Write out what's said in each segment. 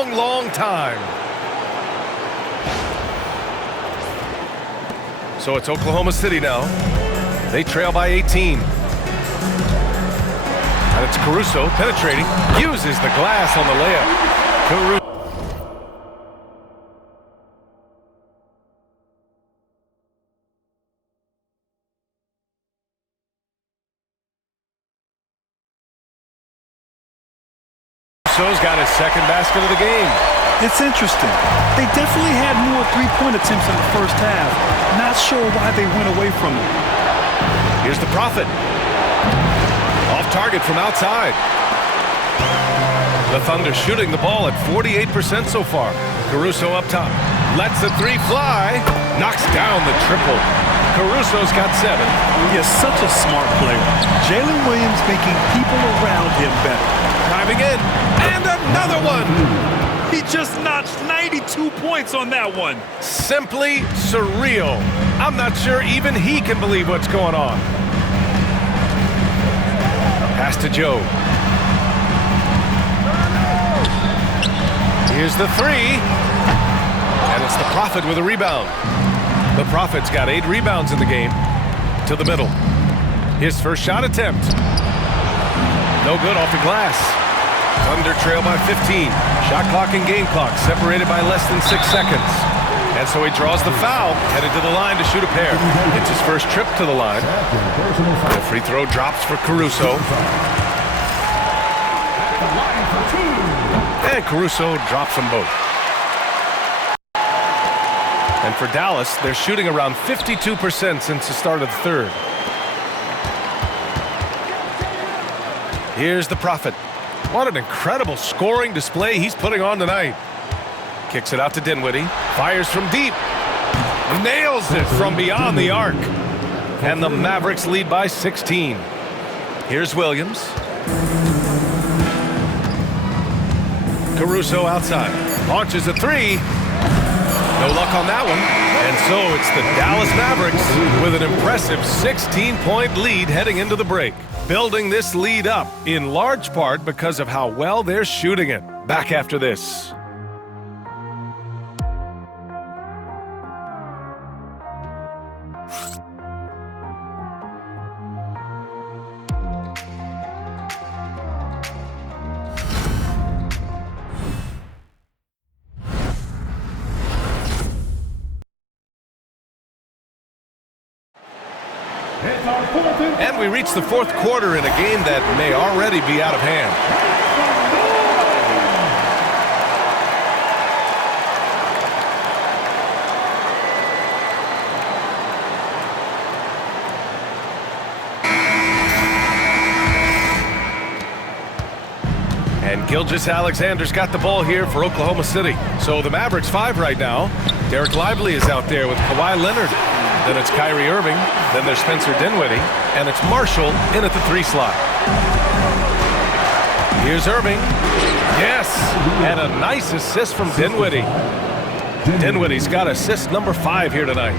long, long time. So it's Oklahoma City now. They trail by 18. And it's Caruso penetrating. Uses the glass on the layup. Caruso. Caruso's got his second basket of the game. It's interesting. They definitely had more three-point attempts in the first half. Not sure why they went away from it. Here's the Prophet. Off target from outside. The Thunder shooting the ball at 48% so far. Caruso up top. Lets the three fly. Knocks down the triple. Caruso's got 7. He is such a smart player. Jalen Williams making people around him better. Driving in. And another one. He just notched 92 points on that one. Simply surreal. I'm not sure even he can believe what's going on. Pass to Joe. Here's the 3. And it's the Prophet with a rebound. The Prophet's got 8 rebounds in the game. To the middle. His first shot attempt. No good off the glass. Thunder trail by 15. Shot clock and game clock separated by less than 6 seconds. And so he draws the foul, headed to the line to shoot a pair. It's his first trip to the line. The free throw drops for Caruso. And Caruso drops them both. And for Dallas, they're shooting around 52% since the start of the third. Here's the Prophet. What an incredible scoring display he's putting on tonight. Kicks it out to Dinwiddie. Fires from deep. Nails it from beyond the arc. And the Mavericks lead by 16. Here's Williams. Caruso outside. Launches a 3. No luck on that one. And so it's the Dallas Mavericks with an impressive 16-point lead heading into the break. Building this lead up in large part because of how well they're shooting it. Back after this. And we reach the fourth quarter in a game that may already be out of hand. And Gilgeous-Alexander's got the ball here for Oklahoma City. So the Mavericks 5 right now. Derek Lively is out there with Kawhi Leonard. Then it's Kyrie Irving. Then there's Spencer Dinwiddie. And it's Marshall in at the 3 slot. Here's Irving. Yes! And a nice assist from Dinwiddie. Dinwiddie's got assist number 5 here tonight.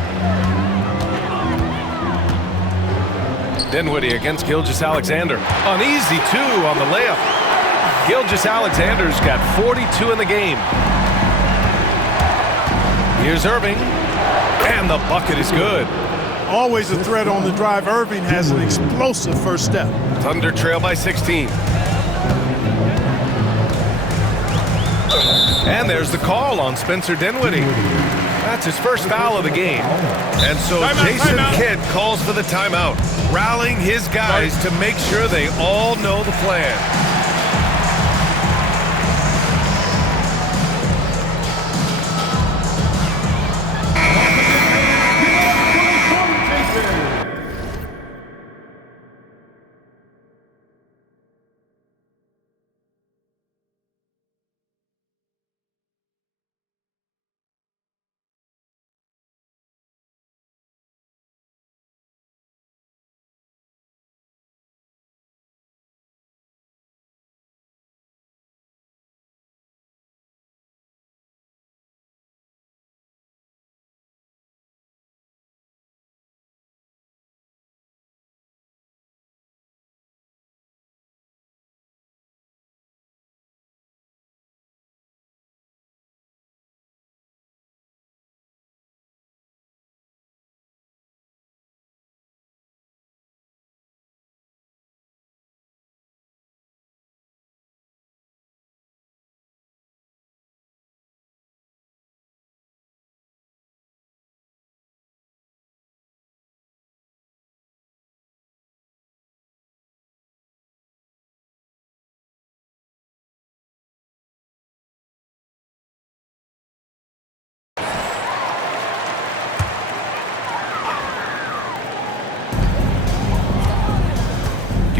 Dinwiddie against Gilgeous-Alexander. An easy 2 on the layup. Gilgeous-Alexander's got 42 in the game. Here's Irving. And the bucket is good. Always a threat on the drive. Irving has an explosive first step. Thunder trail by 16. And there's the call on Spencer Dinwiddie. That's his first foul of the game. And so Jason Kidd calls for the timeout, rallying his guys to make sure they all know the plan.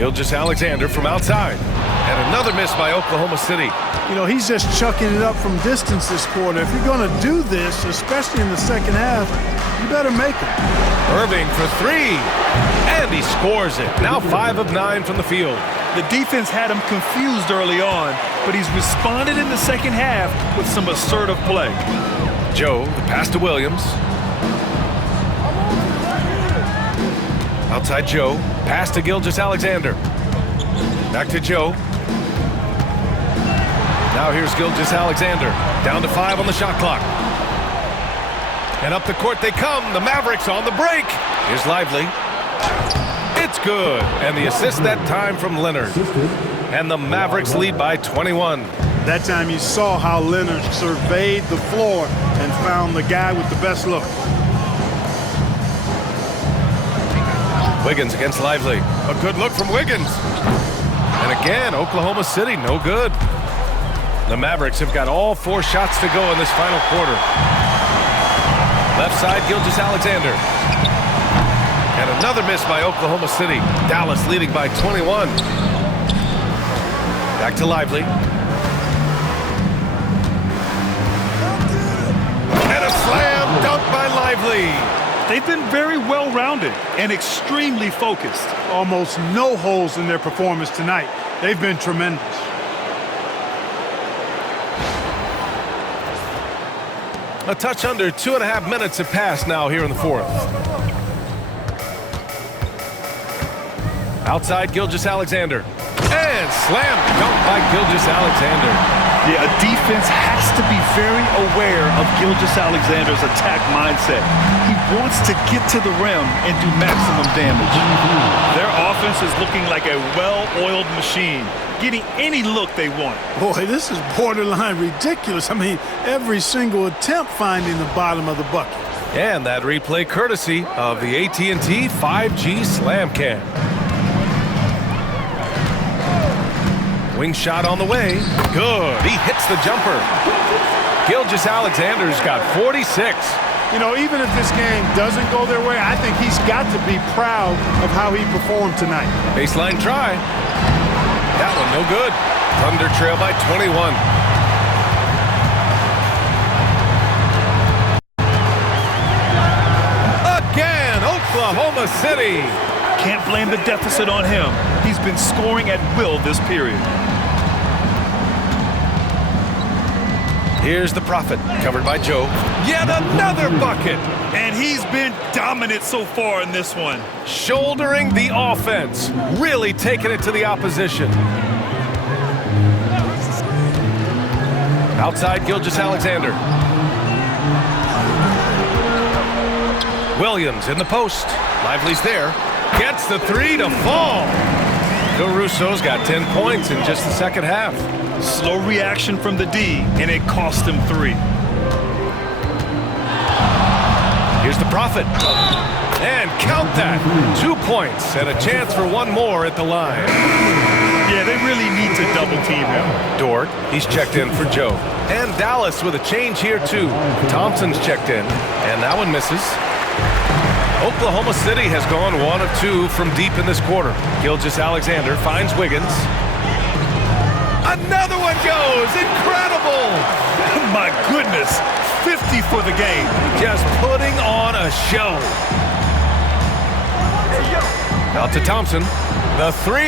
Gilgeous-Alexander from outside. And another miss by Oklahoma City. You know, he's just chucking it up from distance this quarter. If you're going to do this, especially in the second half, you better make it. Irving for three. And he scores it. Now 5 of 9 from the field. The defense had him confused early on, but he's responded in the second half with some assertive play. Joe, the pass to Williams. Outside Joe, pass to Gilgeous-Alexander. Back to Joe. Now here's Gilgeous-Alexander. Down to 5 on the shot clock. And up the court they come. The Mavericks on the break. Here's Lively. It's good. And the assist that time from Leonard. And the Mavericks lead by 21. That time you saw how Leonard surveyed the floor and found the guy with the best look. Wiggins against Lively. A good look from Wiggins. And again, Oklahoma City, no good. The Mavericks have got all 4 shots to go in this final quarter. Left side, Gilgeous-Alexander. And another miss by Oklahoma City. Dallas leading by 21. Back to Lively. And a slam dunk by Lively. They've been very well-rounded and extremely focused. Almost no holes in their performance tonight. They've been tremendous. A touch under 2.5 minutes have passed now here in the fourth. Outside Gilgeous-Alexander. And slam dunk by Gilgeous-Alexander. Yeah, a defense has to be very aware of Gilgeous-Alexander's attack mindset. He wants to get to the rim and do maximum damage. Their offense is looking like a well-oiled machine, getting any look they want. Boy, this is borderline ridiculous. I mean, every single attempt finding the bottom of the bucket. And that replay courtesy of the AT&T 5G Slam Cam. Wing shot on the way. Good. He hits the jumper. Gilgeous-Alexander's got 46. You know, even if this game doesn't go their way, I think he's got to be proud of how he performed tonight. Baseline try. That one no good. Thunder trail by 21. Again, Oklahoma City. Can't blame the deficit on him. He's been scoring at will this period. Here's the Prophet, covered by Joe. Yet another bucket. And he's been dominant so far in this one. Shouldering the offense. Really taking it to the opposition. Outside Gilgeous-Alexander. Williams in the post. Lively's there. Gets the 3 to fall. Caruso's got 10 points in just the second half. Slow reaction from the D, and it cost him 3. Here's the Prophet. And count that. 2 points and a chance for one more at the line. Yeah, they really need to double team him. Dort, he's checked in for Joe. And Dallas with a change here too. Thompson's checked in, and that one misses. Oklahoma City has gone 1 of 2 from deep in this quarter. Gilgeous-Alexander finds Wiggins. Another one goes! Incredible! My goodness, 50 for the game. Just putting on a show. Out to Thompson. The 3.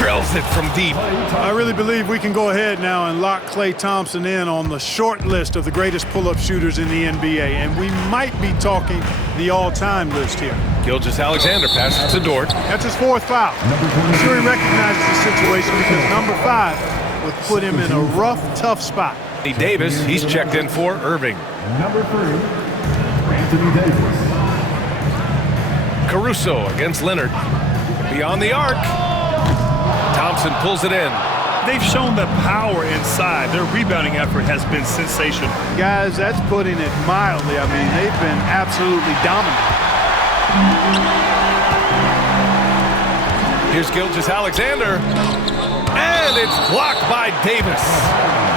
Drills it from deep. I really believe we can go ahead now and lock Klay Thompson in on the short list of the greatest pull-up shooters in the NBA, and we might be talking the all-time list here. Gilgeous-Alexander passes to Dort. That's his 4th foul. I'm sure he recognizes the situation because number 5 would put him in a rough, tough spot. Anthony Davis, he's checked in for Irving. Number 3, Anthony Davis. Caruso against Leonard. Beyond the arc. Thompson pulls it in. They've shown the power inside. Their rebounding effort has been sensational. Guys, that's putting it mildly. I mean, they've been absolutely dominant. Here's Gilgeous-Alexander. And it's blocked by Davis.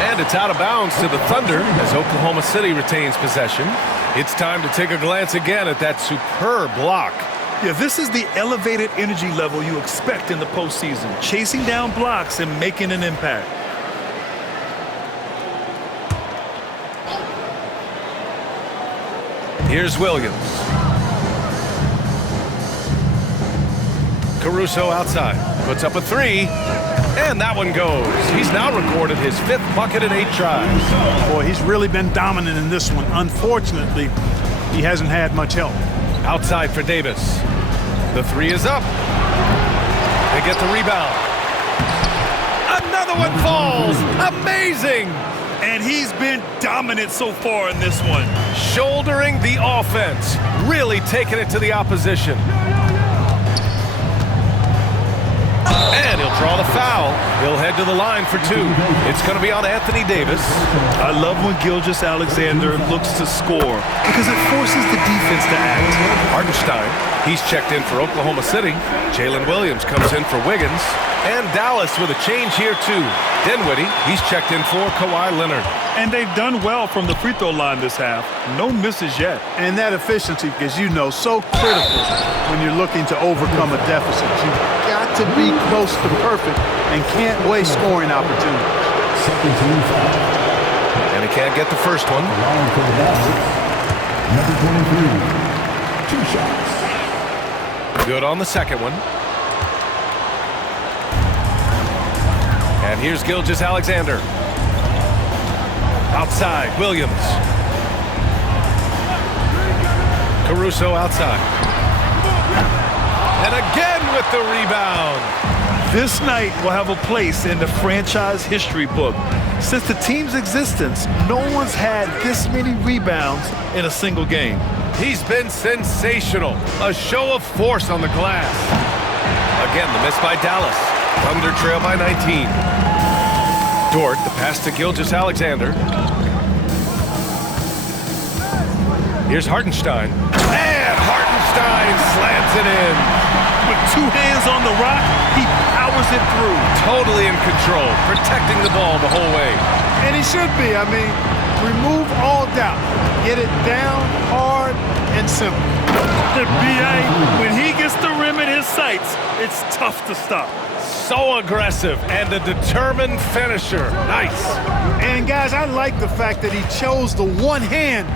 And it's out of bounds to the Thunder as Oklahoma City retains possession. It's time to take a glance again at that superb block. Yeah, this is the elevated energy level you expect in the postseason. Chasing down blocks and making an impact. Here's Williams. Caruso outside. Puts up a three. And that one goes. He's now recorded his 5th bucket in 8 tries. Boy, he's really been dominant in this one. Unfortunately, he hasn't had much help. Outside for Davis. The 3 is up. They get the rebound. Another one falls. Amazing. And he's been dominant so far in this one. Shouldering the offense. Really taking it to the opposition. And he'll draw the foul. He'll head to the line for 2. It's going to be on Anthony Davis. I love when Gilgeous-Alexander looks to score because it forces the defense to act. Hartenstein, he's checked in for Oklahoma City. Jalen Williams comes in for Wiggins. And Dallas with a change here too. Dinwiddie, he's checked in for Kawhi Leonard. And they've done well from the free throw line this half. No misses yet. And that efficiency, as you know, so critical when you're looking to overcome a deficit. You've got to be close to perfect and can't waste scoring opportunities. Second team foul. And he can't get the first one. Line for the basket. Number 23. 2 shots. Good on the second one. And here's Gilgeous-Alexander. Outside, Williams. Caruso outside. And again with the rebound. This night will have a place in the franchise history book. Since the team's existence, no one's had this many rebounds in a single game. He's been sensational. A show of force on the glass. Again, the miss by Dallas. Thunder trail by 19. Dort, the pass to Gilgeous-Alexander. Here's Hartenstein. And Hartenstein slams it in. With 2 hands on the rock, he powers it through. Totally in control, protecting the ball the whole way. And he should be. I mean, remove all doubt. Get it down, hard, and simple. The BA, when he gets the rim in his sights, it's tough to stop. So aggressive and a determined finisher. Nice. And guys, I like the fact that he chose the one-hand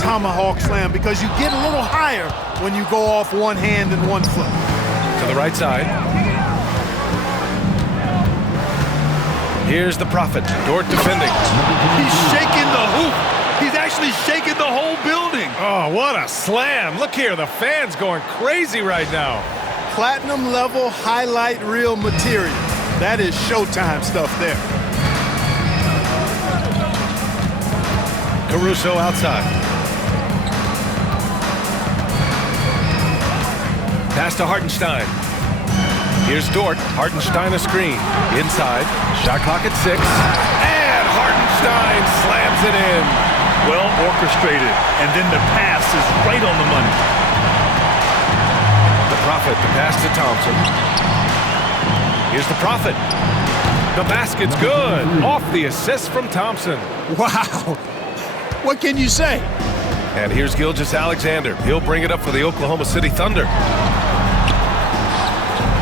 tomahawk slam because you get a little higher when you go off one hand and one foot. To the right side. Here's the Prophet. Dort defending. He's shaking the hoop. He's actually shaking the whole building. Oh, what a slam. Look here, the fans going crazy right now. Platinum level highlight reel material. That is Showtime stuff there. Caruso outside. Pass to Hartenstein. Here's Dort. Hartenstein a screen. Inside. Shot clock at 6. And Hartenstein slams it in. Well orchestrated. And then the pass is right on the money. The Prophet, the pass to Thompson. Here's the Prophet. The basket's good. Off the assist from Thompson. Wow. What can you say? And here's Gilgeous-Alexander. He'll bring it up for the Oklahoma City Thunder.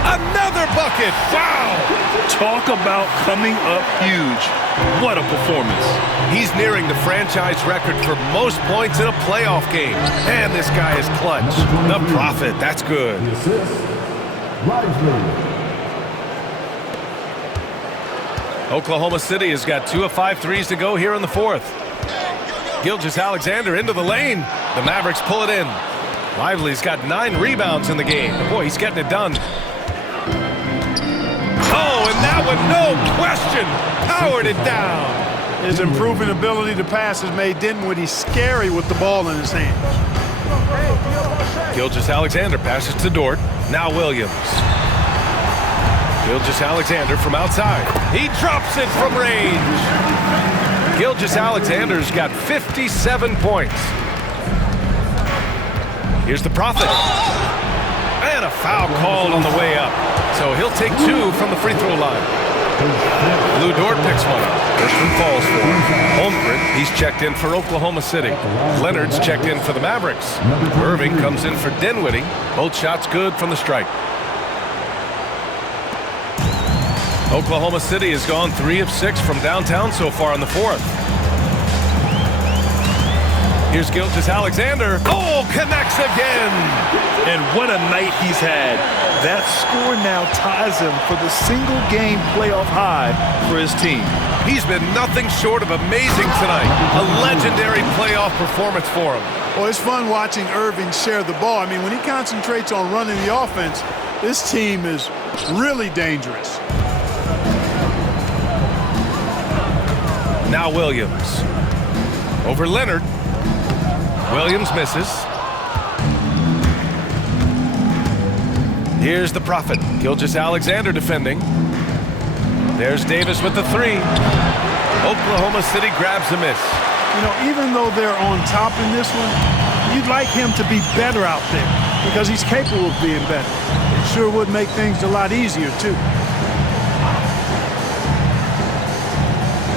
Another bucket. Wow. Talk about coming up huge. What a performance. He's nearing the franchise record for most points in a playoff game. And this guy is clutch. The Prophet, that's good. The assist. Lively. Oklahoma City has got 2 of 5 threes to go here in the 4th. Gilgeous-Alexander into the lane. The Mavericks pull it in. Lively's got 9 rebounds in the game. Boy, he's getting it done. Oh, and that one, no question, powered it down. His improving ability to pass has made Dinwiddie scary with the ball in his hands. Gilgeous-Alexander passes to Dort. Now Williams. Gilgeous-Alexander from outside. He drops it from range. Gilgeous-Alexander's got 57 points. Here's the Prophet. And a foul called on the way up. So he'll take 2 from the free throw line. Lou Dort picks one up. First one falls for him. Holmgren He's checked in for Oklahoma City. Leonard's checked in for the Mavericks. Irving comes in for Dinwiddie. Both shots good from the strike. Oklahoma City has gone 3 of 6 from downtown so far in the fourth. Here's Gilgeous-Alexander. Oh, connects again. And what a night he's had. That score now ties him for the single-game playoff high for his team. He's been nothing short of amazing tonight. A legendary playoff performance for him. Well, it's fun watching Irving share the ball. I mean, when he concentrates on running the offense, this team is really dangerous. Now Williams. Over Leonard. Williams misses. Here's the Prophet. Gilgeous-Alexander defending. There's Davis with the 3. Oklahoma City grabs a miss. You know, even though they're on top in this one, you'd like him to be better out there because he's capable of being better. It sure would make things a lot easier, too.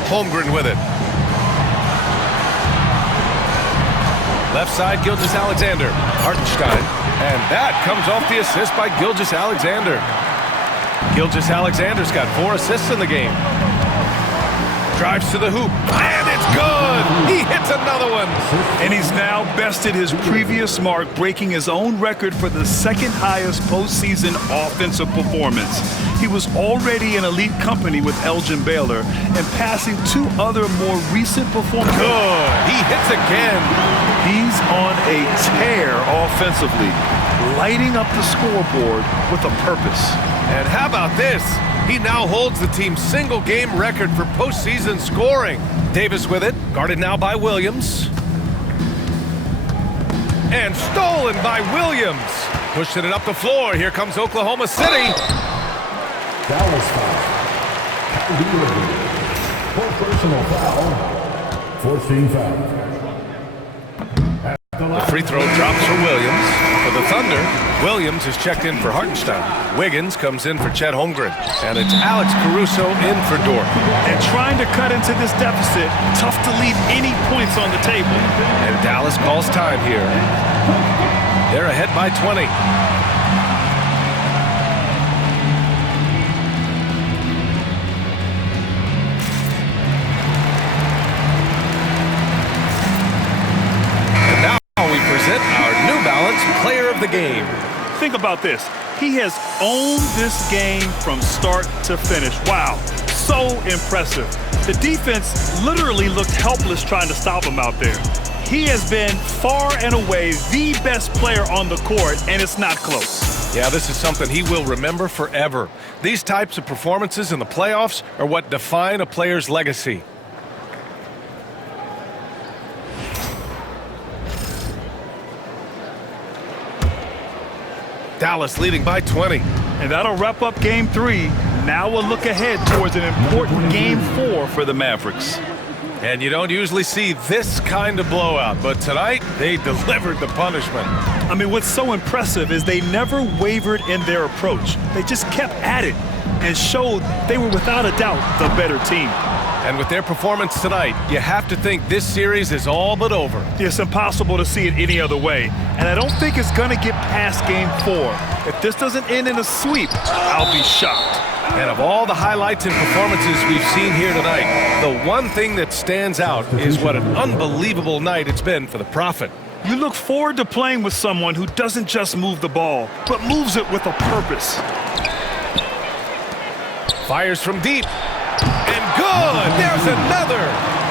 Holmgren with it. Left side, Gilgeous-Alexander. Hartenstein. And that comes off the assist by Gilgeous-Alexander. Gilgeous-Alexander's got 4 assists in the game. Drives to the hoop. And it's good! He hits another one. And he's now bested his previous mark, breaking his own record for the second highest postseason offensive performance. He was already in elite company with Elgin Baylor and passing 2 other more recent performances. Good. He hits again. He's on a tear offensively, lighting up the scoreboard with a purpose. And how about this? He now holds the team's single-game record for postseason scoring. Davis with it, guarded now by Williams. And stolen by Williams. Pushing it up the floor. Here comes Oklahoma City. Dallas foul. For personal foul. Forcing foul. The free throw drops for Williams. For the Thunder, Williams is checked in for Hartenstein. Wiggins comes in for Chet Holmgren. And it's Alex Caruso in for Dort. And trying to cut into this deficit, tough to leave any points on the table. And Dallas calls time here. They're ahead by 20. Player of the game. Think about this. He has owned this game from start to finish. Wow, so impressive. The defense literally looked helpless trying to stop him out there. He has been far and away the best player on the court, and it's not close. Yeah, this is something he will remember forever. These types of performances in the playoffs are what define a player's legacy. Dallas leading by 20. And that'll wrap up Game 3. Now a look ahead towards an important Game 4 for the Mavericks. And you don't usually see this kind of blowout, but tonight they delivered the punishment. I mean, what's so impressive is they never wavered in their approach. They just kept at it and showed they were without a doubt the better team. And with their performance tonight, you have to think this series is all but over. It's impossible to see it any other way. And I don't think it's going to get past Game 4. If this doesn't end in a sweep, I'll be shocked. And of all the highlights and performances we've seen here tonight, the one thing that stands out is what an unbelievable night it's been for the Prophet. You look forward to playing with someone who doesn't just move the ball, but moves it with a purpose. Fires from deep. And good! There's another!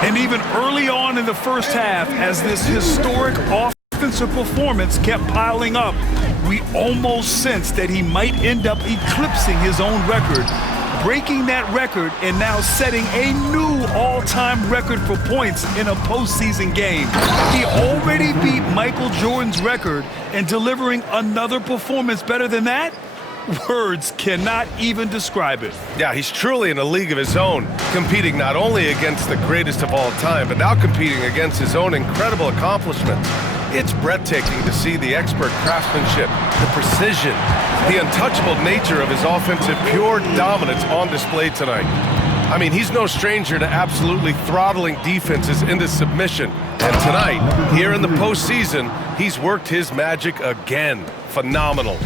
And even early on in the first half, as this historic offensive performance kept piling up, we almost sensed that he might end up eclipsing his own record, breaking that record and now setting a new all-time record for points in a postseason game. He already beat Michael Jordan's record, and delivering another performance better than that? Words cannot even describe it. Yeah, he's truly in a league of his own, competing not only against the greatest of all time, but now competing against his own incredible accomplishments. It's breathtaking to see the expert craftsmanship, the precision, the untouchable nature of his offensive pure dominance on display tonight. I mean, he's no stranger to absolutely throttling defenses into submission. And tonight, here in the postseason, he's worked his magic again. Phenomenal.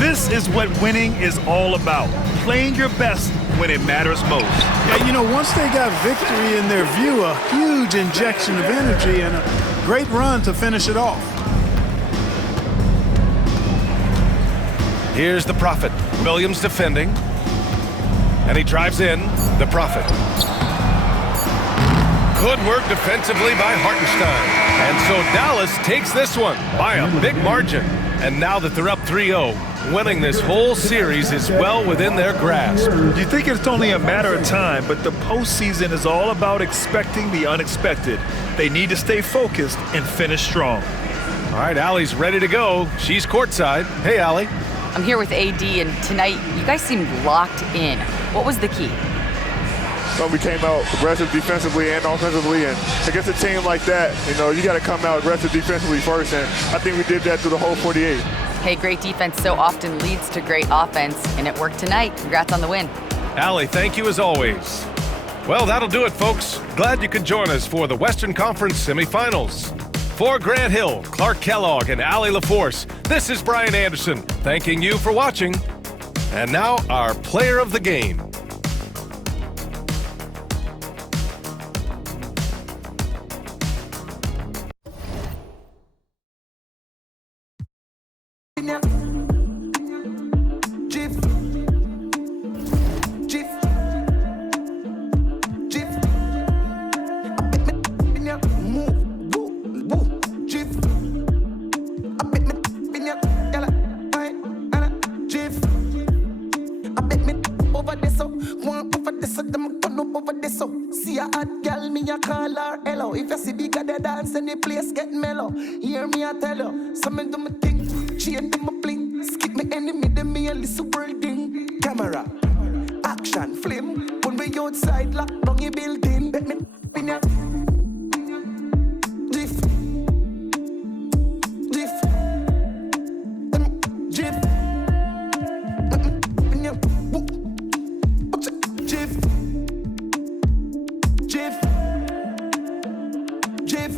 This is what winning is all about. Playing your best when it matters most. Yeah, you know, once they got victory in their view, a huge injection of energy and a great run to finish it off. Here's the Prophet. Williams defending. And he drives in. The Prophet. Good work defensively by Hartenstein. And so Dallas takes this one by a big margin. And now that they're up 3-0, winning this whole series is well within their grasp. You think it's only a matter of time, but the postseason is all about expecting the unexpected. They need to stay focused and finish strong. All right, Allie's ready to go. She's courtside. Hey, Allie. I'm here with AD, and tonight you guys seemed locked in. What was the key? So we came out aggressive defensively and offensively, and against a team like that, you know, you got to come out aggressive defensively first, and I think we did that through the whole 48. Hey, great defense so often leads to great offense, and it worked tonight. Congrats on the win. Allie, thank you as always. Well, that'll do it, folks. Glad you could join us for the Western Conference semifinals. For Grant Hill, Clark Kellogg, and Allie LaForce, this is Brian Anderson, thanking you for watching. And now, our player of the game. See a hot girl, me a call her hello. If you see bigger the dance and the place get mellow, hear me I tell you. So me do me thing, chain do my bling. Skip me enemy, them me a little building. Camera, action, flame. When we outside, lock down your building. Bet me in ya. Drift, drift, drift. In ya, whoop, drift. Jiff, Jiff, Jiff,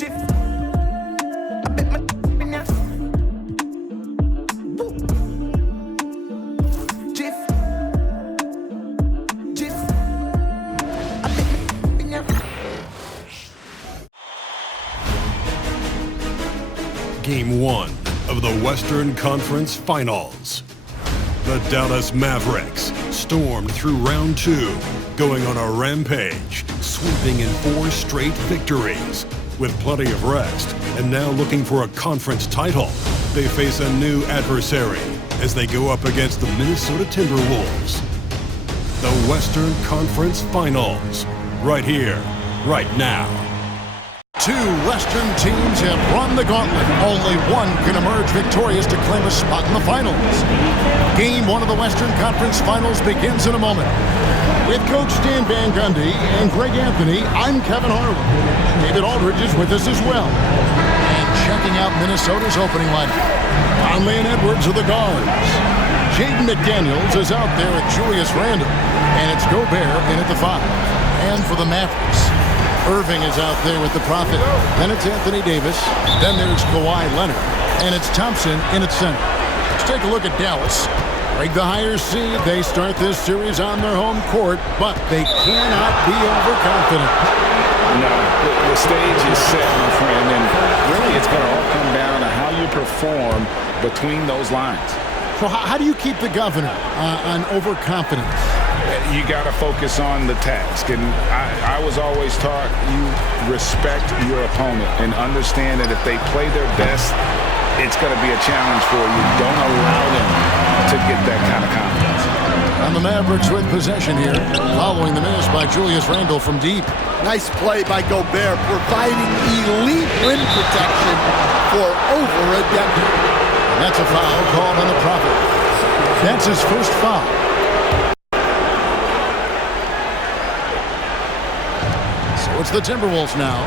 Jiff, I bet my Jiff, Jiff, I bet my Game 1 of the Western Conference Finals. The Dallas Mavericks stormed through round 2, going on a rampage, sweeping in 4 straight victories. With plenty of rest and now looking for a conference title, they face a new adversary as they go up against the Minnesota Timberwolves. The Western Conference Finals, right here, right now. Two Western teams have run the gauntlet. Only one can emerge victorious to claim a spot in the finals. Game 1 of the Western Conference Finals begins in a moment. With Coach Stan Van Gundy and Greg Anthony, I'm Kevin Harlan. David Aldridge is with us as well. And checking out Minnesota's opening lineup, Conley and Edwards are the guards. Jaden McDaniels is out there at Julius Randle. And it's Gobert in at the 5. And for the Mavericks, Irving is out there with the Prophet. Then it's Anthony Davis. Then there's Kawhi Leonard. And it's Thompson in at center. Let's take a look at Dallas. Break the higher seed. They start this series on their home court, but they cannot be overconfident. No, the stage is set, my friend, and really it's going to all come down to how you perform between those lines. So how do you keep the governor on overconfidence? You got to focus on the task, and I was always taught you respect your opponent and understand that if they play their best, it's going to be a challenge for you. Don't allow them to get that kind of confidence. And the Mavericks with possession here, following the miss by Julius Randle from deep. Nice play by Gobert, providing elite rim protection for over a decade. And that's a foul called on the Prophet. That's his first foul. So it's the Timberwolves now.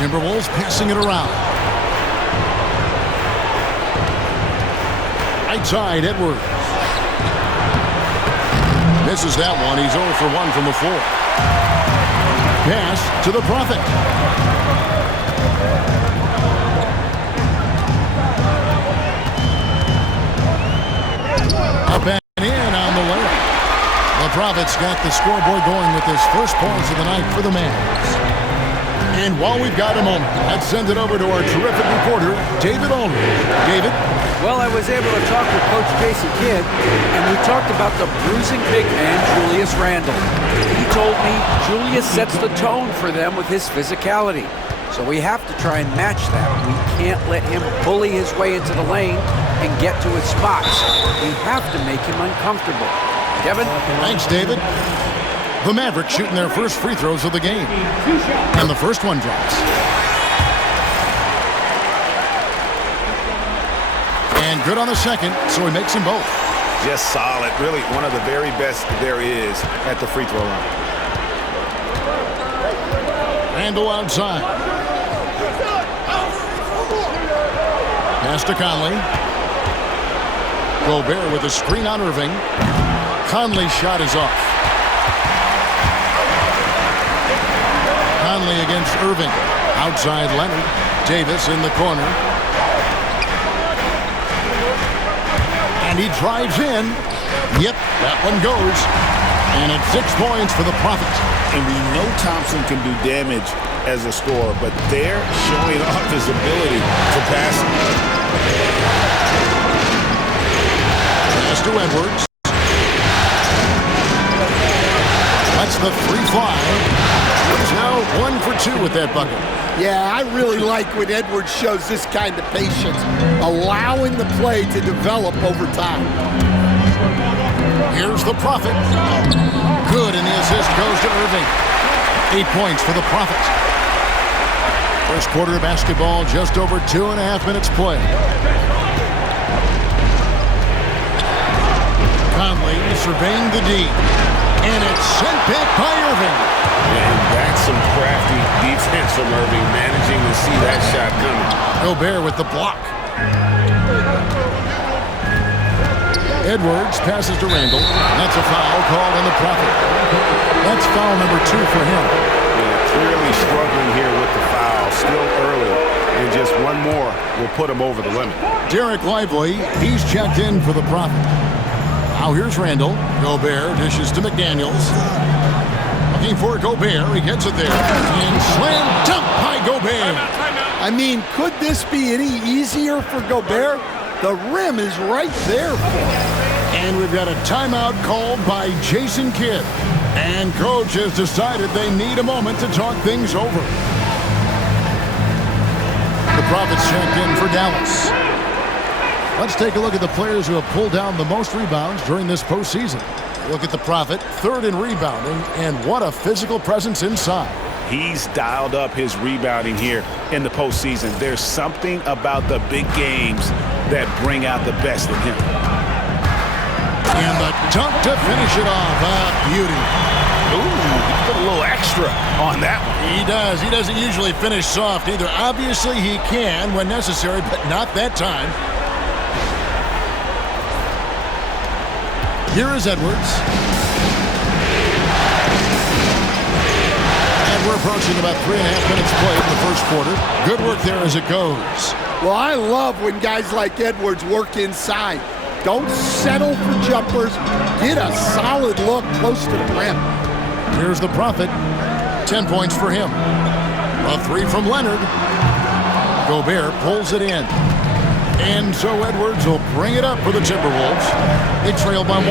Timberwolves passing it around. Right side, Edwards. Misses that one. He's 0 for 1 from the floor. Pass to the Prophet. Up and in on the layup. The Prophet's got the scoreboard going with his first points of the night for the Mavs. And while we've got a moment, let's send it over to our terrific reporter, David Aldridge. David? Well, I was able to talk with Coach Jason Kidd, and we talked about the bruising big man, Julius Randle. He told me Julius sets the tone for them with his physicality. So we have to try and match that. We can't let him bully his way into the lane and get to his spots. We have to make him uncomfortable. Kevin? Thanks, David. The Mavericks shooting their first free throws of the game. And the first one drops. And good on the second, so he makes them both. Just solid. Really one of the very best there is at the free throw line. Randle outside. Pass to Conley. Gobert with a screen on Irving. Conley's shot is off. Conley against Irving. Outside Leonard. Davis in the corner. And he drives in. Yep, that one goes. And it's 6 points for the Prophet. And we know Thompson can do damage as a scorer, but they're showing off his ability to pass. Pass to Edwards. That's the 3-5. He's now 1 for 2 with that bucket. Yeah, I really like when Edwards shows this kind of patience, allowing the play to develop over time. Here's the Prophet. Good, and the assist goes to Irving. 8 points for the Prophet. First quarter of basketball, just over 2.5 minutes played. Conley surveying the D. And it's sent back by Irving. And that's some crafty defense from Irving, managing to see that shot coming. Gobert with the block. Edwards passes to Randle. That's a foul called on the Prophet. That's foul number 2 for him. Yeah, clearly struggling here with the foul, still early. And just one more will put him over the limit. Derek Lively, he's checked in for the Prophet. Now here's Randle. Gobert dishes to McDaniels. Looking for Gobert. He gets it there. And slam dunk by Gobert. I mean, could this be any easier for Gobert? The rim is right there for him. And we've got a timeout called by Jason Kidd. And coach has decided they need a moment to talk things over. The Prophet's checked in for Dallas. Let's take a look at the players who have pulled down the most rebounds during this postseason. Look at the Prophet, 3rd in rebounding, and what a physical presence inside. He's dialed up his rebounding here in the postseason. There's something about the big games that bring out the best in him. And the dunk to finish it off. Beauty. Ooh, he put a little extra on that one. He does. He doesn't usually finish soft either. Obviously, he can when necessary, but not that time. Here is Edwards. And we're approaching about 3.5 minutes played in the first quarter. Good work there as it goes. Well, I love when guys like Edwards work inside. Don't settle for jumpers. Get a solid look close to the rim. Here's the Prophet. 10 points for him. A 3 from Leonard. Gobert pulls it in. And so Edwards will bring it up for the Timberwolves. They trail by 1.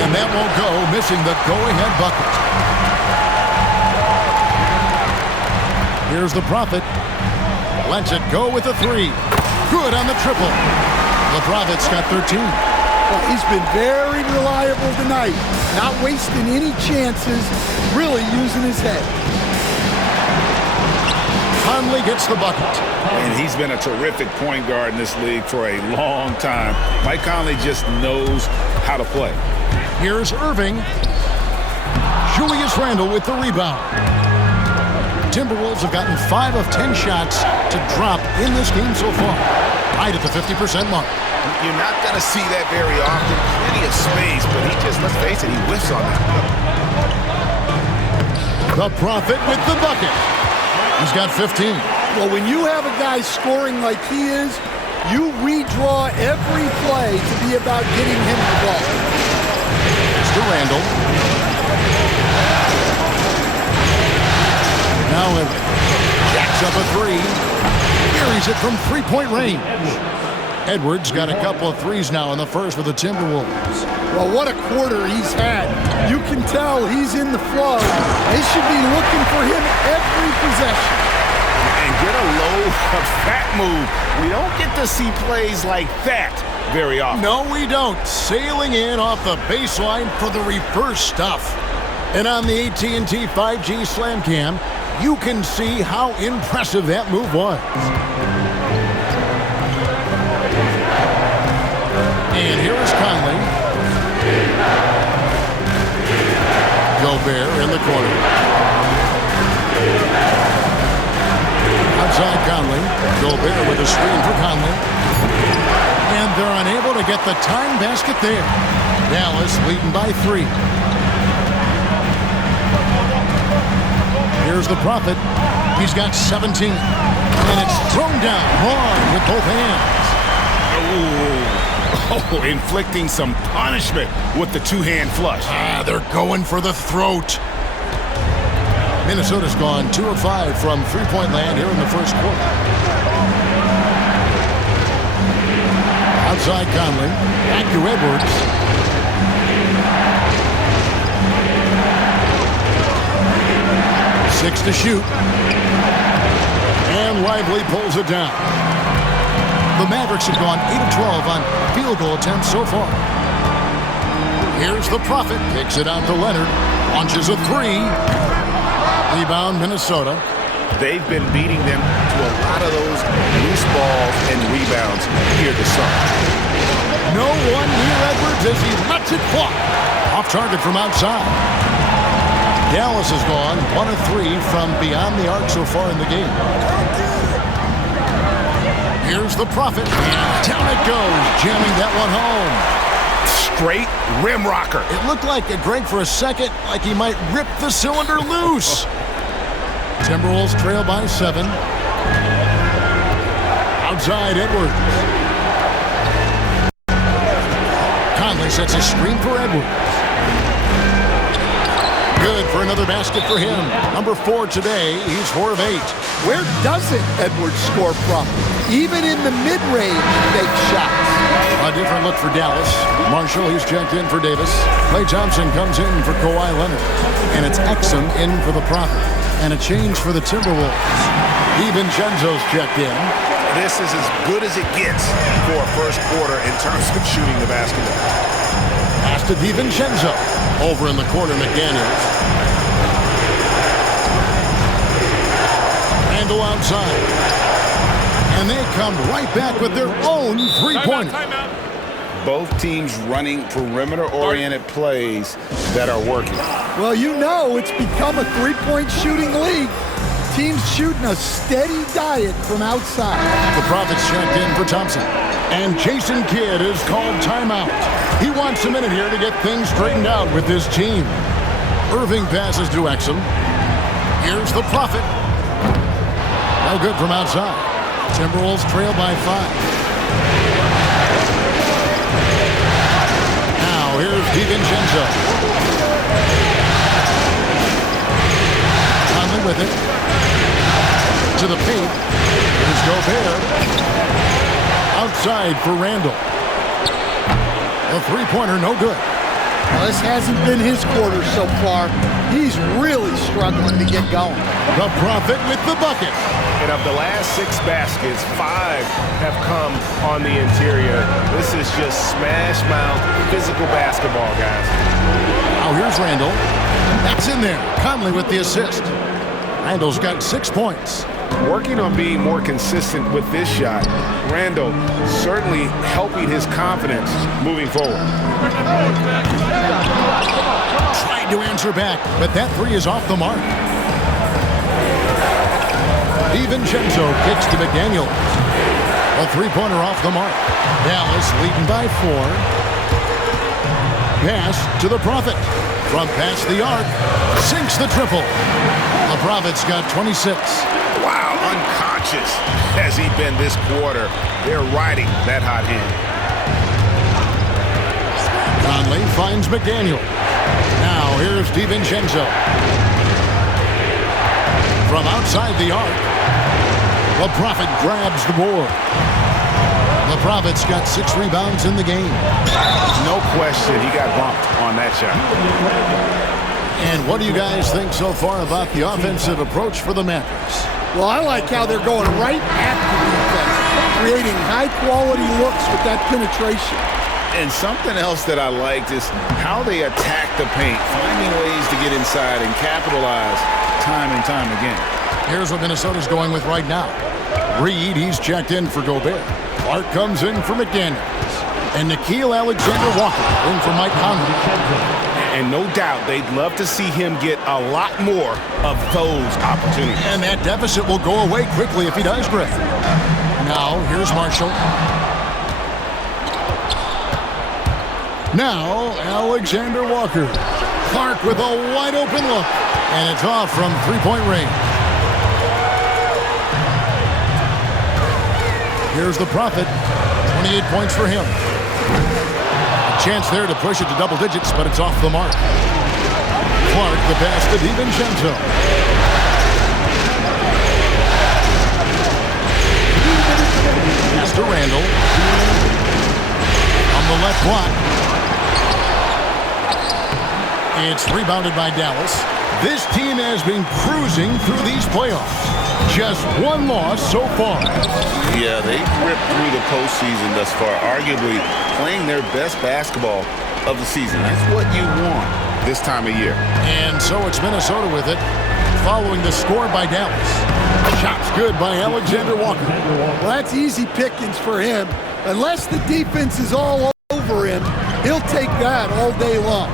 And that won't go, missing the go-ahead bucket. Here's the Prophet. Lets it go with a 3. Good on the triple. The Prophet's got 13. Well, he's been very reliable tonight. Not wasting any chances, really using his head. Conley gets the bucket. And he's been a terrific point guard in this league for a long time. Mike Conley just knows how to play. Here's Irving. Julius Randle with the rebound. Timberwolves have gotten 5 of 10 shots to drop in this game so far, right at the 50% mark. You're not going to see that very often. Plenty of space, but he just, let's face it, he whiffs on that. The Prophet with the bucket. He's got 15. Well, when you have a guy scoring like he is, you redraw every play to be about getting him the ball. It's to Randle. Now jacks up a three. Carries it from three-point range. Edwards got a couple of threes now in the first for the Timberwolves. Well, what a quarter he's had. You can tell he's in the flow. They should be looking for him every possession. And get a low, fat move. We don't get to see plays like that very often. No, we don't. Sailing in off the baseline for the reverse stuff. And on the AT&T 5G Slam Cam, you can see how impressive that move was. And here is Conley. Gobert in the corner. Outside Conley. Gobert with a screen for Conley. And they're unable to get the time basket there. Dallas leading by 3. Here's the Prophet. He's got 17. And it's thrown down hard with both hands. Oh, inflicting some punishment with the two-hand flush. They're going for the throat. Minnesota's gone 2 of 5 from three-point land here in the first quarter. Outside Conley. Back to Edwards. Six to shoot. And Lively pulls it down. The Mavericks have gone 8 of 12 on field goal attempts so far. Here's the Prophet. Kicks it out to Leonard. Launches a three. Rebound Minnesota. They've been beating them to a lot of those loose balls and rebounds here this summer. No one near Edwards as he lets it fly. Off target from outside. Dallas has gone 1 of 3 from beyond the arc so far in the game. Here's the Prophet. Down it goes, jamming that one home. Straight rim rocker. It looked like Greg for a second, like he might rip the cylinder loose. Timberwolves trail by 7. Outside Edwards. Conley sets a screen for Edwards. Good for another basket for him. Number 4 today. He's 4 of 8. Where doesn't Edwards score from? Even in the mid-range, big shots. A different look for Dallas. Marshall, he's checked in for Davis. Klay Thompson comes in for Kawhi Leonard. And it's Exum in for the Prophet. And a change for the Timberwolves. DiVincenzo's checked in. This is as good as it gets for a first quarter in terms of shooting the basketball. Pass to DiVincenzo. Over in the corner, McDaniels. Randle outside. And they come right back with their own three-pointer. Both teams running perimeter-oriented plays that are working. Well, you know it's become a three-point shooting league. Teams shooting a steady diet from outside. The Prophet's checked in for Thompson. And Jason Kidd is called timeout. He wants a minute here to get things straightened out with this team. Irving passes to Exum. Here's the Prophet. No good from outside. Timberwolves trail by 5. Now here's DiVincenzo. Conley with it. To the paint. Here's Gobert. Outside for Randle. A three-pointer, no good. Well, this hasn't been his quarter so far. He's really struggling to get going. The Prophet with the bucket. And of the last 6 baskets, 5 have come on the interior. This is just smash mouth physical basketball, guys. Now here's Randle. That's in there. Conley with the assist. Randle's got 6 points. working on being more consistent with this shot. Randall certainly helping his confidence moving forward. Tried to answer back, but that three is off the mark. DiVincenzo kicks to McDaniels. A three-pointer off the mark. Dallas leading by 4. Pass to the Prophet. From past the arc, sinks the triple. The Prophet's got 26. Wow, unconscious has he been this quarter. They're riding that hot hand. Conley finds McDaniel. Now here's DiVincenzo. From outside the arc, the Prophet grabs the board. The Prophet's got 6 rebounds in the game. No question, he got bumped on that shot. And what do you guys think so far about the offensive approach for the Mavericks? Well, I like how they're going right at the defense, creating high-quality looks with that penetration. And something else that I liked is how they attack the paint, finding ways to get inside and capitalize time and time again. Here's what Minnesota's going with right now. Reed, he's checked in for Gobert. Clark comes in for McDaniels. And Nickeil Alexander-Walker in for Mike Conley. And no doubt they'd love to see him get a lot more of those opportunities. And that deficit will go away quickly if he does, Greg. Now, here's Marshall. Now, Alexander-Walker. Clark with a wide-open look. And it's off from three-point range. Here's the Prophet. 28 points for him. A chance there to push it to double digits, but it's off the mark. Clark, the pass to DiVincenzo. Pass to Randall. On the left block. It's rebounded by Dallas. This team has been cruising through these playoffs. Just one loss so far. Yeah, they've ripped through the postseason thus far, arguably playing their best basketball of the season. That's what you want this time of year. And so it's Minnesota with it, following the score by Dallas. Shots good by Alexander-Walker. Well, that's easy pickings for him. Unless the defense is all over him, he'll take that all day long.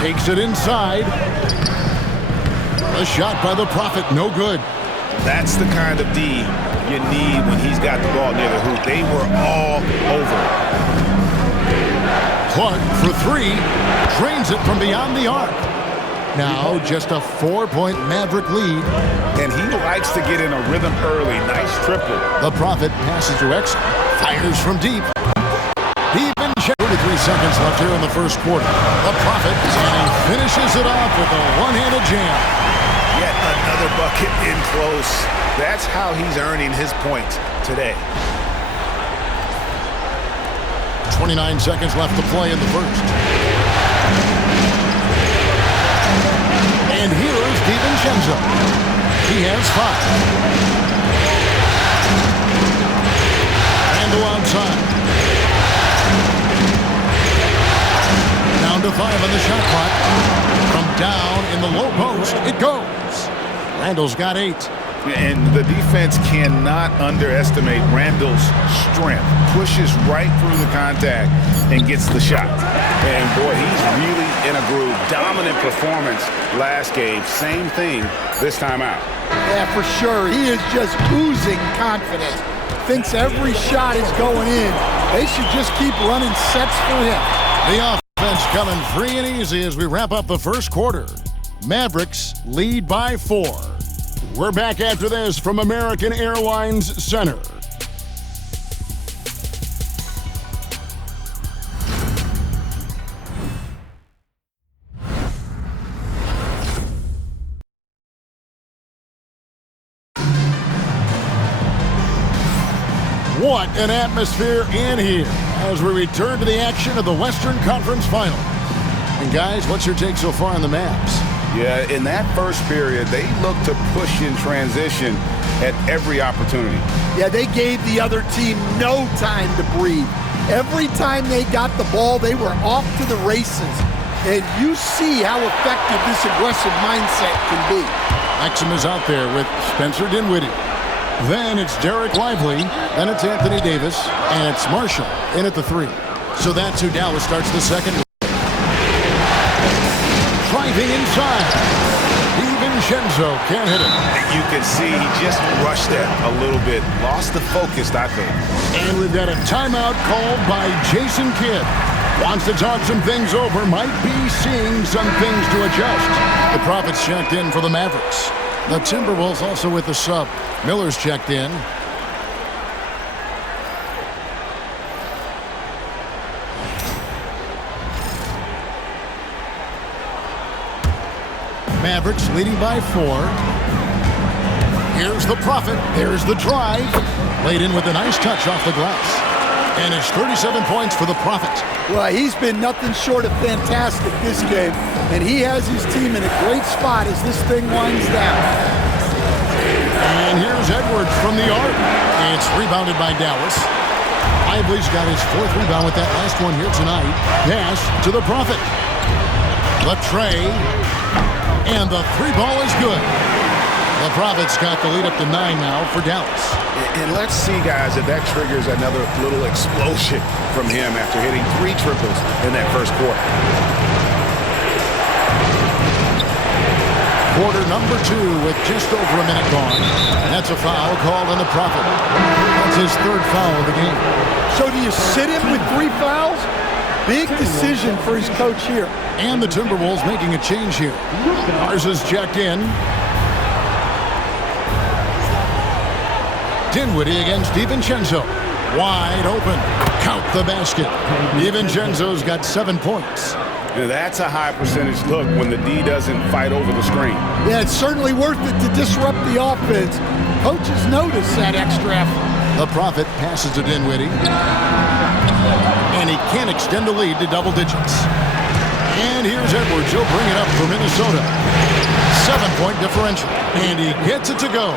Takes it inside. A shot by the Prophet, no good. That's the kind of D you need when he's got the ball near the hoop. They were all over it. Clark for 3, drains it from beyond the arc. Now just a 4-point Maverick lead. And he likes to get in a rhythm early. Nice triple. The Prophet passes to Exum, fires from deep. Even 33 seconds left here in the first quarter. The Prophet, and he finishes it off with a one-handed jam. Yet another bucket in close. That's how he's earning his points today. 29 seconds left to play in the first. And here is DiVincenzo. He has 5. Randall outside. Down to 5 on the shot clock. From down in the low post, it goes. Randall's got 8. And the defense cannot underestimate Randall's strength. Pushes right through the contact and gets the shot. And boy, he's really in a groove. Dominant performance last game. Same thing this time out. Yeah, for sure. He is just oozing confidence. Thinks every shot is going in. They should just keep running sets for him. The offense coming free and easy as we wrap up the first quarter. Mavericks lead by 4. We're back after this from American Airlines Center. What an atmosphere in here as we return to the action of the Western Conference Final. And guys, what's your take so far on the Mavs? Yeah, in that first period, they looked to push in transition at every opportunity. Yeah, they gave the other team no time to breathe. Every time they got the ball, they were off to the races. And you see how effective this aggressive mindset can be. Exum is out there with Spencer Dinwiddie. Then it's Derek Lively. Then it's Anthony Davis. And it's Marshall in at the 3. So that's who Dallas starts the second. Driving inside. DiVincenzo can't hit it. You can see he just rushed that a little bit. Lost the focus, I think. And we've got a timeout called by Jason Kidd. Wants to talk some things over. Might be seeing some things to adjust. The Profits checked in for the Mavericks. The Timberwolves also with the sub. Miller's checked in. Mavericks leading by 4. Here's the Prophet. There's the drive. Laid in with a nice touch off the glass. And it's 37 points for the Prophet. Well, he's been nothing short of fantastic this game. And he has his team in a great spot as this thing winds down. And here's Edwards from the arc. It's rebounded by Dallas. Lively's got his 4th rebound with that last one here tonight. Pass to the Prophet. Latrey. And the 3 ball is good. The Profits got the lead up to 9 now for Dallas. And let's see, guys, if that triggers another little explosion from him after hitting 3 triples in that first quarter. Quarter number 2 with just over a minute gone. And that's a foul called on the Prophet. That's his 3rd foul of the game. So do you sit him with 3 fouls? Big decision for his coach here. And the Timberwolves making a change here. Garza's checked in. Dinwiddie against DiVincenzo. Wide open. Count the basket. DiVincenzo's got 7 points. Now that's a high percentage look when the D doesn't fight over the screen. Yeah, it's certainly worth it to disrupt the offense. Coaches notice that extra effort. The Prophet passes to Dinwiddie. And he can't extend the lead to double digits. And here's Edwards. He'll bring it up for Minnesota. 7-point differential. And he gets it to go.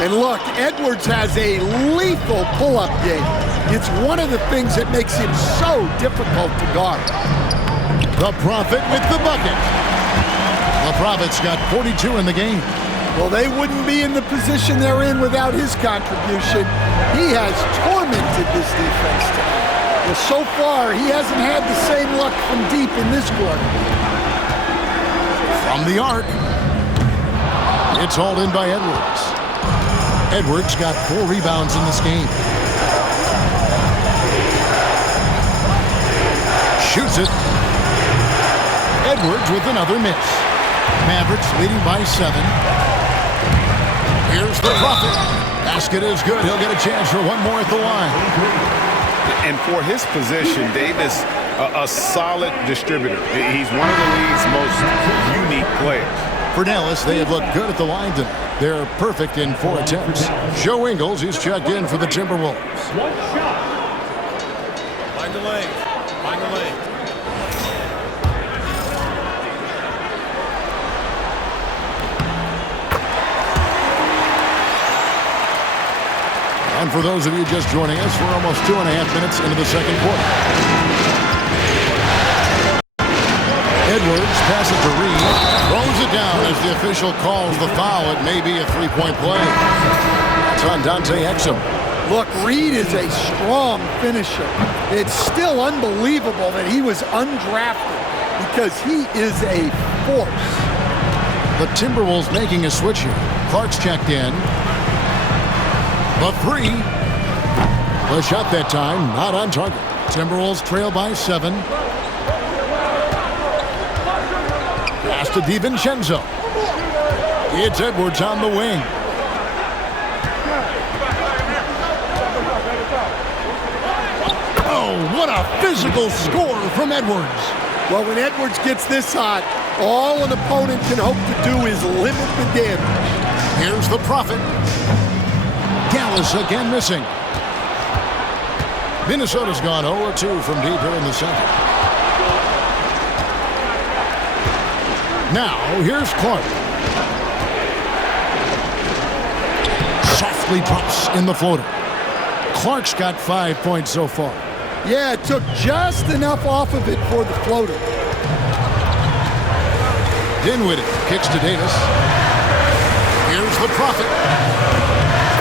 And look, Edwards has a lethal pull-up game. It's one of the things that makes him so difficult to guard. The Prophet with the bucket. The Prophet's got 42 in the game. Well, they wouldn't be in the position they're in without his contribution. He has tormented this defense tonight. Well, so far, he hasn't had the same luck from deep in this quarter. From the arc. It's hauled in by Edwards. Edwards got 4 rebounds in this game. Shoots it. Edwards with another miss. Mavericks leading by 7. Here's the Prophet. Basket is good. He'll get a chance for one more at the line. And for his position, Davis, a solid distributor. He's one of the league's most unique players. For Dallas, they have looked good at the line tonight. They're perfect in 4 attempts. Joe Ingles, he's checked in for the Timberwolves. One shot. Find the lane. Find the lane. And for those of you just joining us, we're almost 2.5 minutes into the second quarter. Edwards passes to Reed, throws it down as the official calls the foul. It may be a 3-point play. It's on Dante Exum. Look, Reed is a strong finisher. It's still unbelievable that he was undrafted because he is a force. The Timberwolves making a switch here. Clark's checked in. The 3. The shot that time, not on target. Timberwolves trail by 7. Pass to DiVincenzo. It's Edwards on the wing. Oh, what a physical score from Edwards. Well, when Edwards gets this hot, all an opponent can hope to do is limit the damage. Here's the Prophet. Dallas again missing. Minnesota's gone 0-2 from deep here in the second. Now, here's Clark. Softly drops in the floater. Clark's got 5 points so far. Yeah, it took just enough off of it for the floater. Dinwiddie kicks to Davis. the Prophet.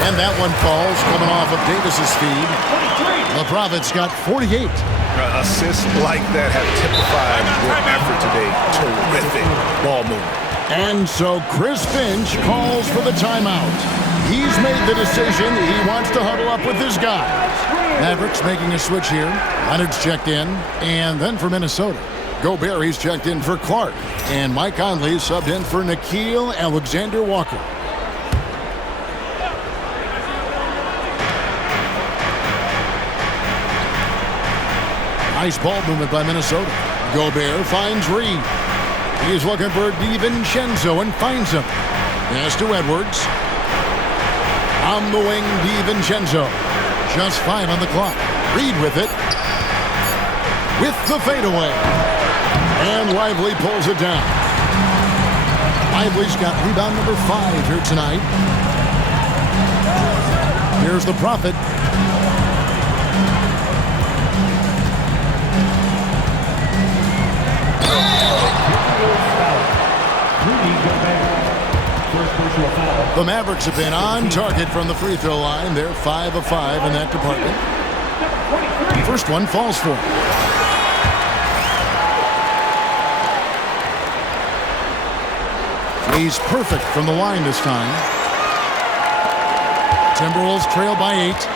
And that one falls coming off of Davis's feed. The Prophet's got 48. Assists like that have typified their effort today. Terrific ball movement. And so Chris Finch calls for the timeout. He's made the decision. He wants to huddle up with his guys. Mavericks making a switch here. Leonard's checked in. And then for Minnesota, Gobert, he's checked in for Clark. And Mike Conley subbed in for Nickeil Alexander-Walker. Nice ball movement by Minnesota. Gobert finds Reed. He's looking for DiVincenzo and finds him. Pass to Edwards. On the wing, DiVincenzo. Just 5 on the clock. Reed with it. With the fadeaway. And Lively pulls it down. Lively's got rebound number 5 here tonight. Here's the Prophet. The Mavericks have been on target from the free throw line. They're 5 of 5 in that department. First one falls for him. He's perfect from the line this time. Timberwolves trail by 8.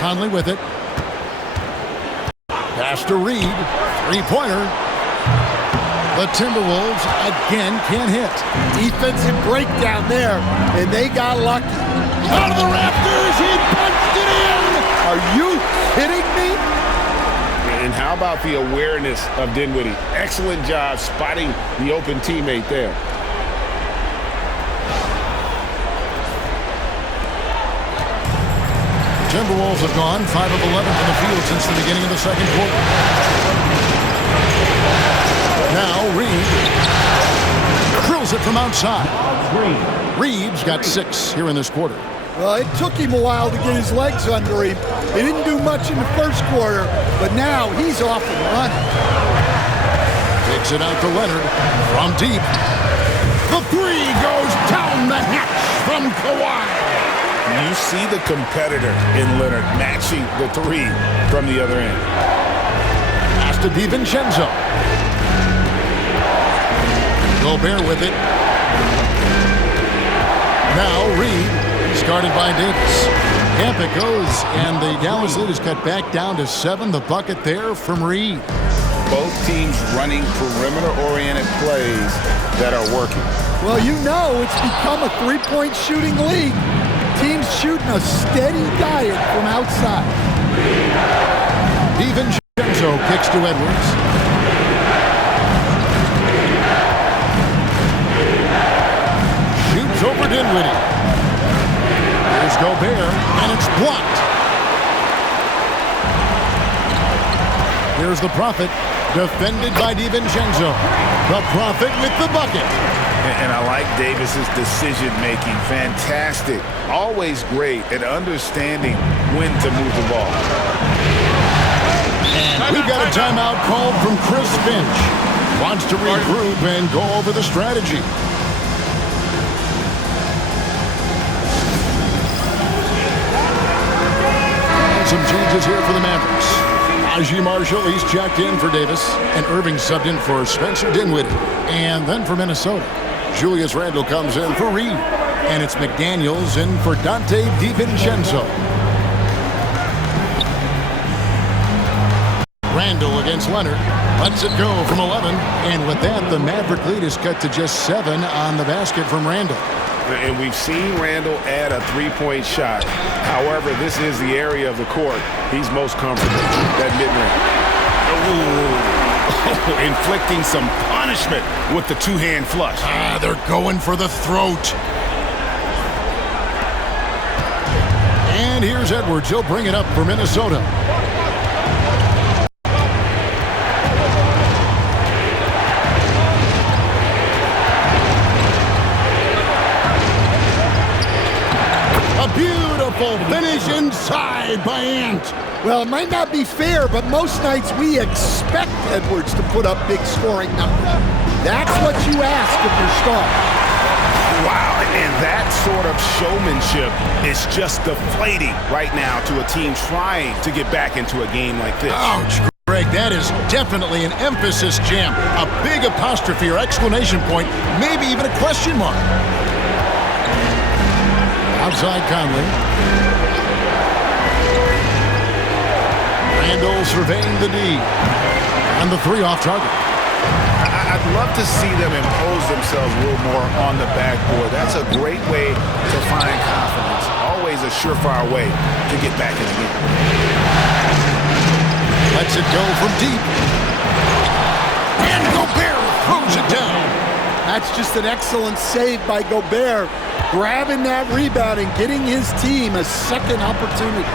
Conley with it. Pass to Reed. Three-pointer. The Timberwolves again can't hit. Defensive breakdown there, and they got lucky. Out of the rafters, he punched it in! Are you kidding me? And how about the awareness of Dinwiddie? Excellent job spotting the open teammate there. Timberwolves have gone 5 of 11 from the field since the beginning of the second quarter. Now Reed drills it from outside. Reed's got 6 here in this quarter. Well, it took him a while to get his legs under him. He didn't do much in the first quarter, but now he's off and running. Takes it out to Leonard from deep. The 3 goes down the hatch from Kawhi. You see the competitor in Leonard matching the 3 from the other end. Pass to DiVincenzo. Gobert with it. Now Reed, guarded by Davis. Camp it goes, and the Dallas lead is cut back down to 7. The bucket there from Reed. Both teams running perimeter-oriented plays that are working. Well, you know it's become a three-point shooting league. Teams shooting a steady diet from outside. DiVincenzo kicks to Edwards. Shoots over Dinwiddie. Here's Gobert, and it's blocked. Here's the Prophet, defended by DiVincenzo. The Prophet with the bucket. And I like Davis's decision-making. Fantastic. Always great at understanding when to move the ball. And we've got a timeout called from Chris Finch. Wants to regroup and go over the strategy. And some changes here for the Mavericks. Najee Marshall, he's checked in for Davis. And Irving subbed in for Spencer Dinwiddie. And then for Minnesota, Julius Randle comes in for Reed. And it's McDaniels in for Dante DiVincenzo. Randle against Leonard. Lets it go from 11. And with that, the Maverick lead is cut to just 7 on the basket from Randle. And we've seen Randle add a three-point shot. However, this is the area of the court he's most comfortable, that mid-range. Inflicting some punishment with the two-hand flush. They're going for the throat. And here's Edwards. He'll bring it up for Minnesota. A beautiful finish inside by Ant. Well, it might not be fair, but most nights we expect Edwards to put up big scoring numbers. That's what you ask of your star. Wow, and that sort of showmanship is just deflating right now to a team trying to get back into a game like this. Ouch, Greg, that is definitely an emphasis jam. A big apostrophe or exclamation point, maybe even a question mark. Outside Conley. Randall surveying the D. And the 3 off target. I'd love to see them impose themselves a little more on the backboard. That's a great way to find confidence. Always a surefire way to get back in the game. Lets it go from deep. And Gobert throws it down. That's just an excellent save by Gobert, grabbing that rebound and getting his team a second opportunity.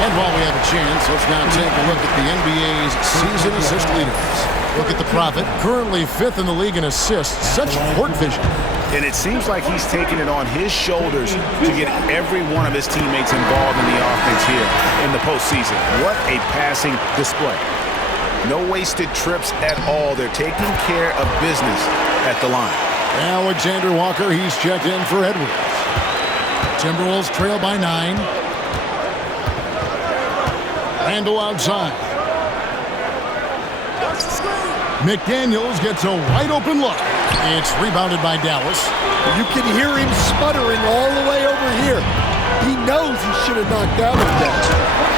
And while we have a chance, let's now take a look at the NBA's season assist leaders. Look at the Prophet, currently 5th in the league in assists. Such court vision. And it seems like he's taking it on his shoulders to get every one of his teammates involved in the offense here in the postseason. What a passing display. No wasted trips at all. They're taking care of business at the line. Alexander Walker, he's checked in for Edwards. Timberwolves trail by 9. Randall outside. McDaniels gets a wide open look. It's rebounded by Dallas. You can hear him sputtering all the way over here. He knows he should have knocked that one down.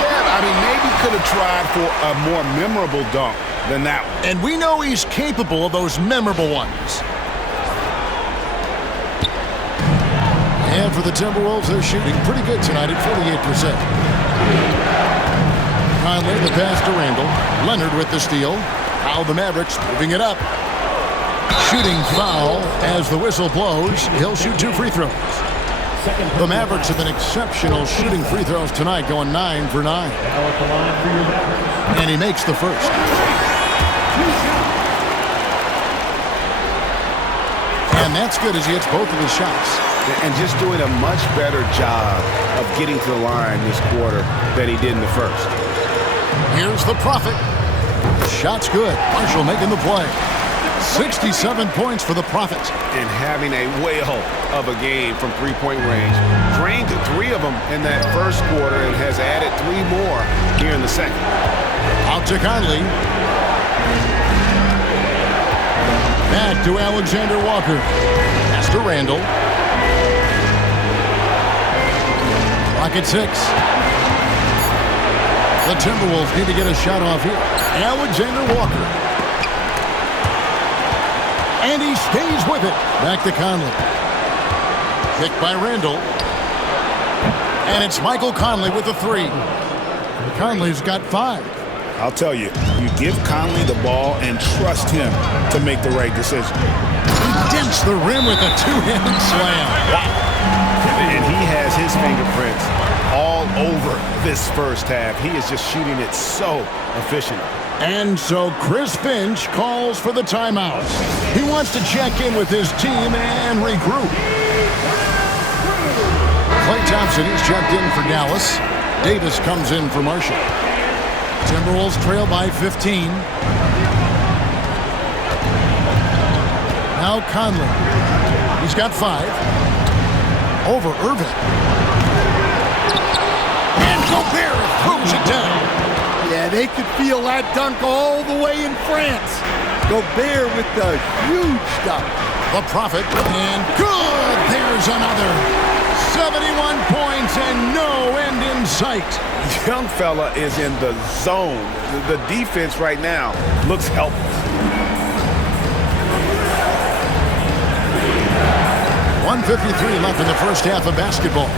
Yeah, I mean, maybe could have tried for a more memorable dunk than that one. And we know he's capable of those memorable ones. And for the Timberwolves, they're shooting pretty good tonight at 48%. Conley, the pass to Randall. Leonard with the steal. Now the Mavericks moving it up. Shooting foul as the whistle blows. He'll shoot 2 free throws. The Mavericks have been exceptional shooting free throws tonight, going 9 for 9. And he makes the first. And that's good as he hits both of his shots. And just doing a much better job of getting to the line this quarter than he did in the first. Here's the Prophet. Shot's good. Marshall making the play. 67 points for the Prophet. And having a whale of a game from three-point range. Drained 3 of them in that first quarter and has added 3 more here in the second. Out to Conley. Back to Alexander Walker. Pass to Randall. Clock at 6. The Timberwolves need to get a shot off here. Alexander Walker. And he stays with it. Back to Conley. Picked by Randall. And it's Michael Conley with the 3. Conley's got 5. I'll tell you, you give Conley the ball and trust him to make the right decision. He dents the rim with a 2-handed slam. Wow. And he has his fingerprints all over this first half. He is just shooting it so efficient. And so Chris Finch calls for the timeout. He wants to check in with his team and regroup. Klay Thompson is checked in for Dallas. Davis comes in for Marshall. Timberwolves trail by 15. Now Conley. He's got 5. Over Irving. And Gobert throws it down. Yeah, they could feel that dunk all the way in France. Gobert with the huge dunk. The Prophet, and good! There's another. 71 points and no end in sight. Young fella is in the zone. The defense right now looks helpless. 1:53 left in the first half of basketball.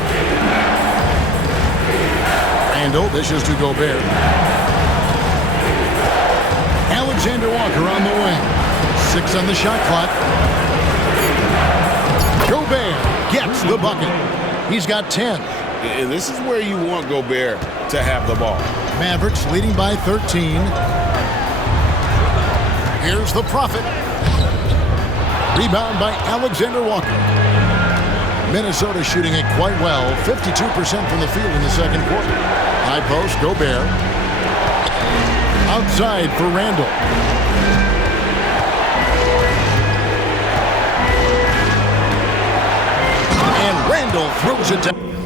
Randall dishes to Gobert. Alexander Walker on the wing. 6 on the shot clock. Gobert gets the bucket. He's got 10. And this is where you want Gobert to have the ball. Mavericks leading by 13. Here's the Prophet. Rebound by Alexander Walker. Minnesota shooting it quite well. 52% from the field in the second quarter. High post, Gobert. side for Randall. And Randall throws it down.